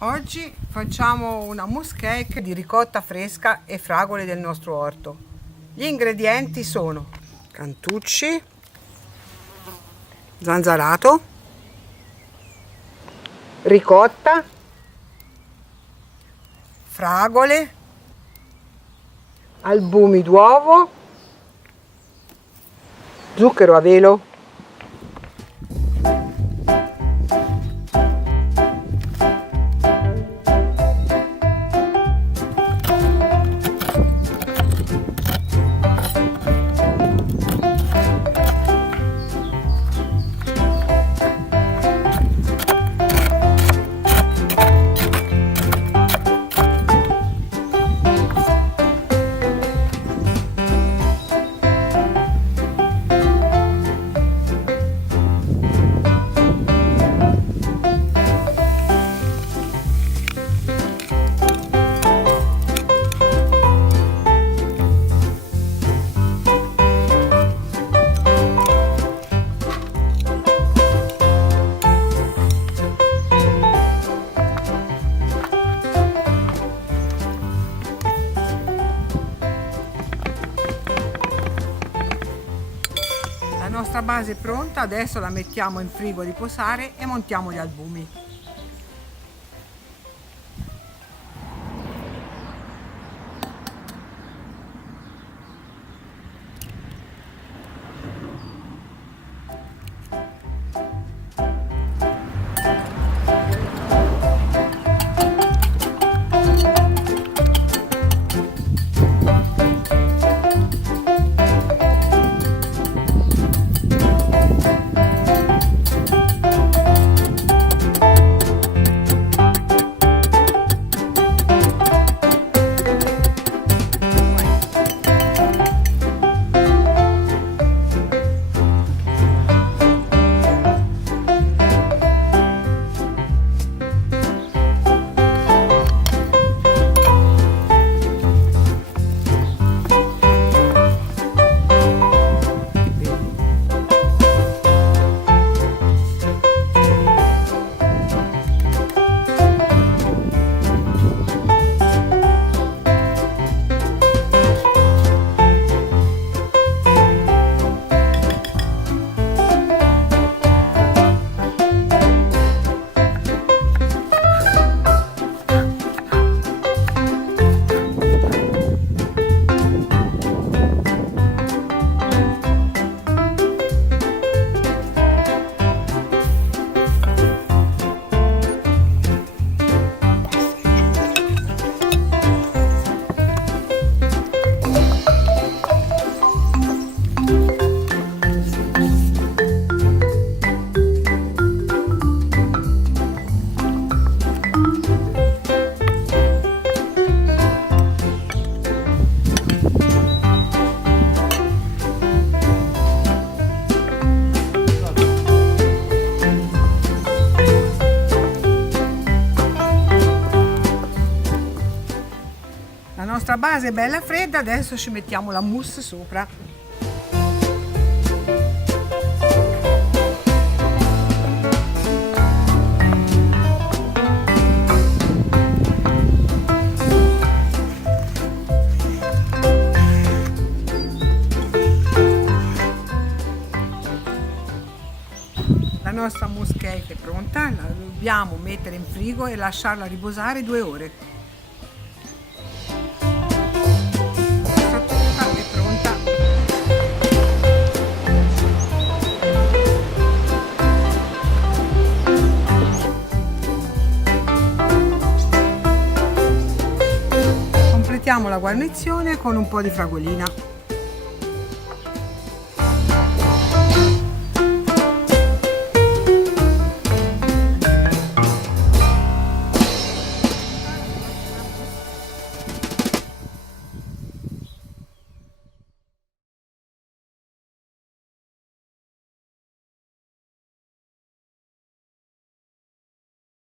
Oggi facciamo una mousse cake di ricotta fresca e fragole del nostro orto. Gli ingredienti sono cantucci, zanzarato, ricotta, fragole, albumi d'uovo, zucchero a velo. La nostra base è pronta, adesso la mettiamo in frigo a riposare e montiamo gli albumi. La nostra base è bella fredda, adesso ci mettiamo la mousse sopra. La nostra mousse cake è pronta, la dobbiamo mettere in frigo e lasciarla riposare 2 ore. Completiamo la guarnizione con un po' di fragolina.